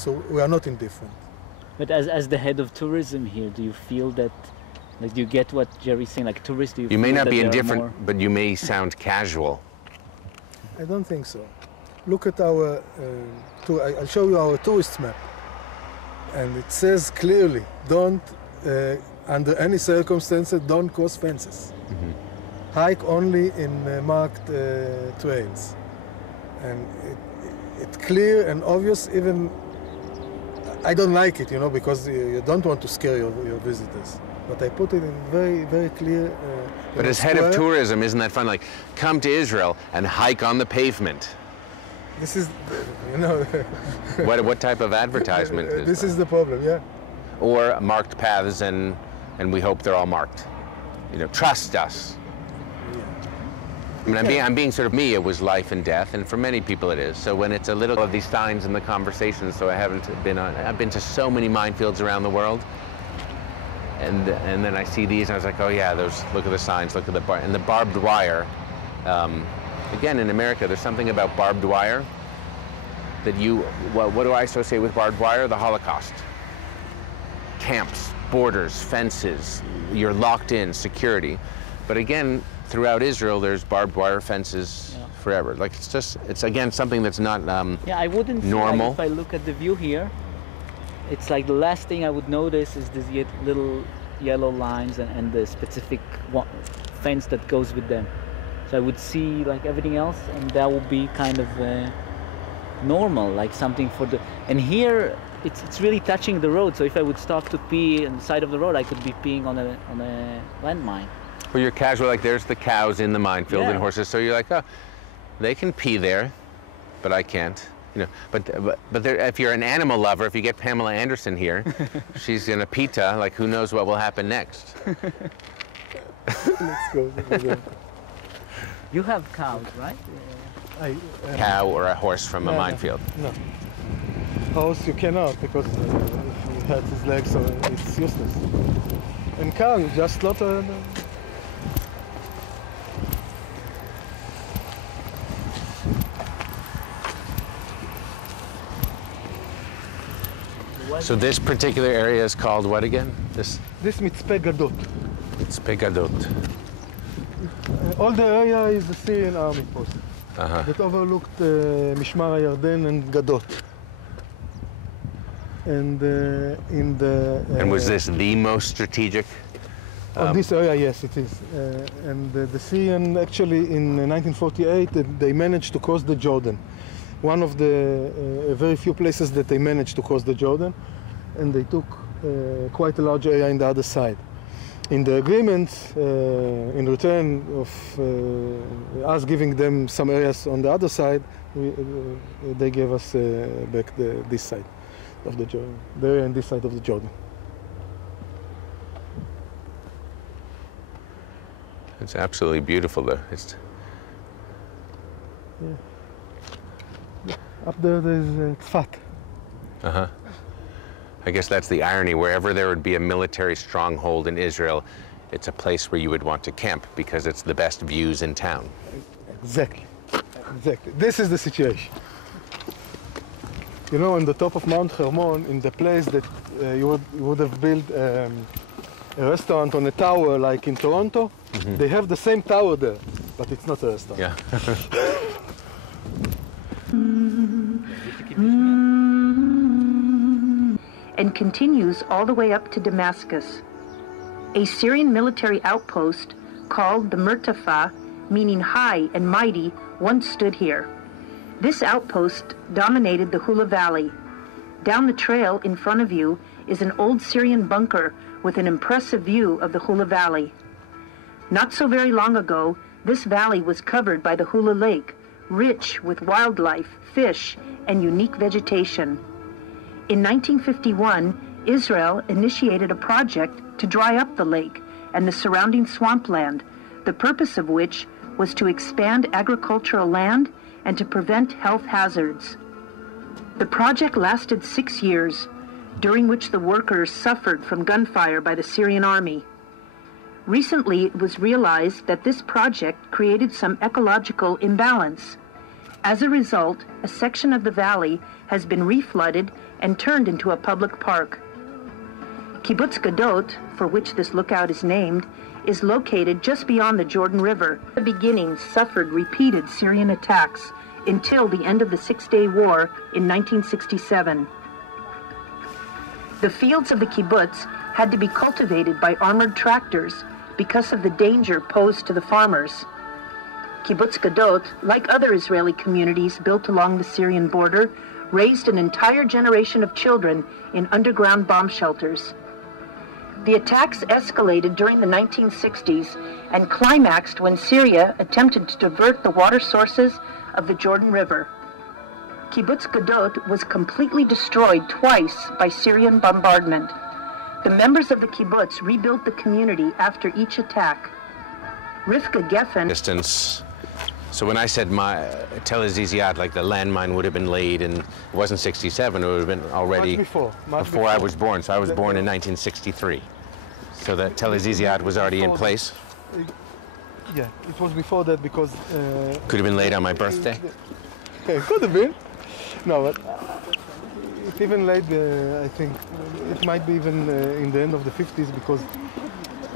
So we are not indifferent. But as the head of tourism here, do you feel that, like, do you get what Jerry's saying, like tourists, do you You may feel not that be there are indifferent, more- but you may sound casual. I don't think so. Look at our I'll show you our tourist map. And it says clearly, don't, under any circumstances, don't cross fences. Hike only in marked trails. And it's clear and obvious, even, I don't like it, you know, because you don't want to scare your visitors. But I put it in very, very clear. But as head of tourism, isn't that fun? Like, come to Israel and hike on the pavement. This is, you know. What type of advertisement is This that? is the problem, yeah. Or marked paths, and we hope they're all marked. You know, trust us. I mean, I'm being sort of me. It was life and death, and for many people it is. So when it's a little of these signs in the conversation, so I've been to so many minefields around the world, and then I see these, and I was like, oh yeah, look at the signs, look at the barbed wire. Again, in America, there's something about barbed wire that what do I associate with barbed wire? The Holocaust. Camps, borders, fences, you're locked in, security. But again, throughout Israel, there's barbed wire fences forever. Like, it's again, something that's not I wouldn't normal. Say, like, if I look at the view here, it's like the last thing I would notice is these little yellow lines and the specific fence that goes with them. So I would see like everything else, and that would be kind of normal, like something for the. And here, it's really touching the road. So if I would stop to pee on the side of the road, I could be peeing on a landmine. Well, you're casual, like there's the cows in the minefield and Yeah. horses, so you're like, oh, they can pee there, but I can't. You know, but if you're an animal lover, if you get Pamela Anderson here, she's in a PETA, like who knows what will happen next. Let's go. You have cows, right? Cow or a horse from a minefield. No. Horse you cannot, because if he hurts his legs, so it's useless. And cow, you just slaughter. So this particular area is called what again? This Mitzpe Gadot. Mitzpe Gadot. All the area is the Syrian army post that overlooked Mishmar HaYarden and Gadot. And in the... and was this the most strategic? On this area, yes, it is. And the Syrian, actually, in 1948, they managed to cross the Jordan. One of the very few places that they managed to cross the Jordan, and they took quite a large area in the other side. In the agreement, in return of us giving them some areas on the other side, they gave us back this side of the Jordan, the area on this side of the Jordan. It's absolutely beautiful though. Yeah. Up there, there's Tzfat. I guess that's the irony. Wherever there would be a military stronghold in Israel, it's a place where you would want to camp because it's the best views in town. Exactly. Exactly. This is the situation. You know, on the top of Mount Hermon, in the place that you would have built a restaurant on a tower like in Toronto, they have the same tower there, but it's not a restaurant. Yeah. And continues all the way up to Damascus. A Syrian military outpost called the Murtafa, meaning high and mighty, once stood here. This outpost dominated the Hula Valley. Down the trail in front of you is an old Syrian bunker with an impressive view of the Hula Valley. Not so very long ago, this valley was covered by the Hula Lake, rich with wildlife, fish, and unique vegetation. In 1951, Israel initiated a project to dry up the lake and the surrounding swampland, the purpose of which was to expand agricultural land and to prevent health hazards. The project lasted 6 years, during which the workers suffered from gunfire by the Syrian army. Recently, it was realized that this project created some ecological imbalance. As a result, a section of the valley has been reflooded and turned into a public park. Kibbutz Gadot, for which this lookout is named, is located just beyond the Jordan River. The beginning suffered repeated Syrian attacks until the end of the Six-Day War in 1967. The fields of the kibbutz had to be cultivated by armored tractors because of the danger posed to the farmers. Kibbutz Gadot, like other Israeli communities built along the Syrian border, raised an entire generation of children in underground bomb shelters. The attacks escalated during the 1960s and climaxed when Syria attempted to divert the water sources of the Jordan River. Kibbutz Gadot was completely destroyed twice by Syrian bombardment. The members of the kibbutz rebuilt the community after each attack. Rivka Geffen... Distance. So when I said Tel Aziziyat, like the landmine would have been laid, and it wasn't 67, it would have been already before I was born. So I was born in 1963. So that Tel Aziziyat was already in place? Yeah, it was before that because... Could have been laid on my birthday? It could have been. No, but it even laid, I think, it might be even in the end of the 50s because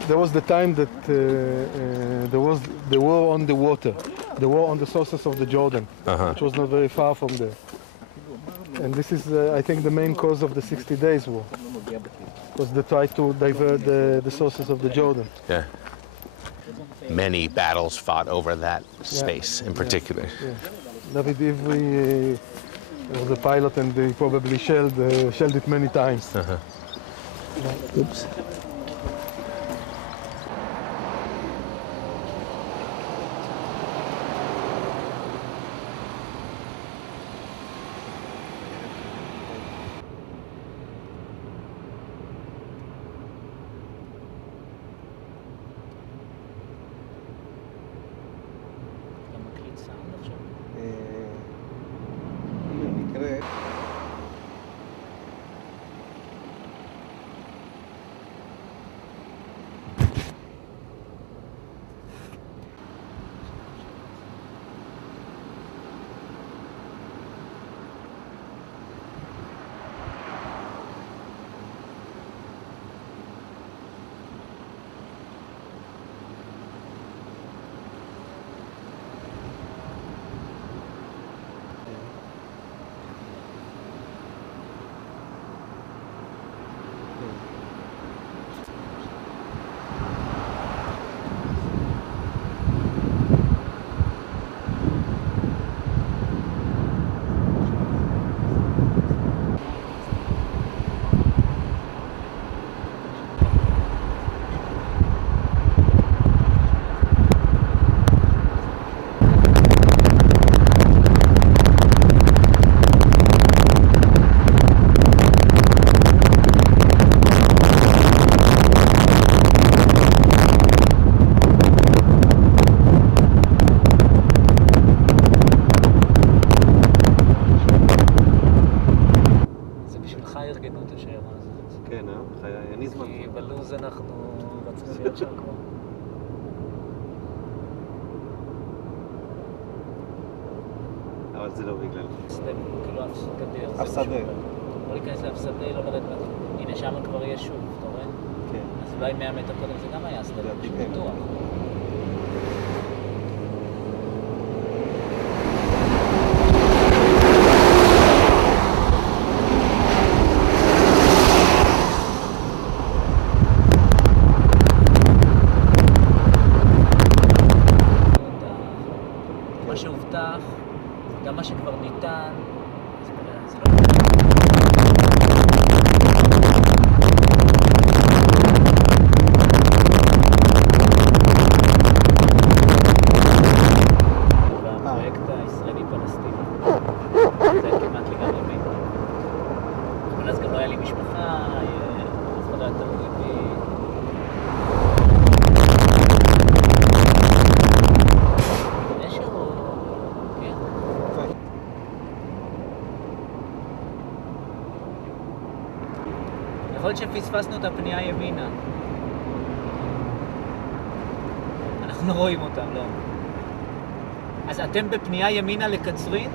there was the time that there was the war on the water, the war on the sources of the Jordan, which was not very far from there. And this is, I think, the main cause of the 60 Days War, because they tried to divert the sources of the Jordan. Yeah. Many battles fought over that space in particular. Yeah. David Ivry was a pilot, and they probably shelled it many times. Oops. אבל זה לא בגלל. כאילו גדר. אף שדה. לא להיכנס לאף שדה, לא לרדת. הנה שם כבר יש שוב, אתה רואה? כן. אז אולי 100 מטר קודם זה גם היה שדה, פשוט פתוח. מה שהובטח, גם מה שכבר ניתן, זה לא... והפרויקט הישראלי-פלסטיני, זה כמעט לגמרי ביתי. אבל אז גם לא היה לי משפחה, אף אחד לא היה תלוי בי. יכול להיות שפספסנו את הפנייה ימינה. אנחנו רואים אותם, לא? אז אתם בפנייה ימינה לקצרין?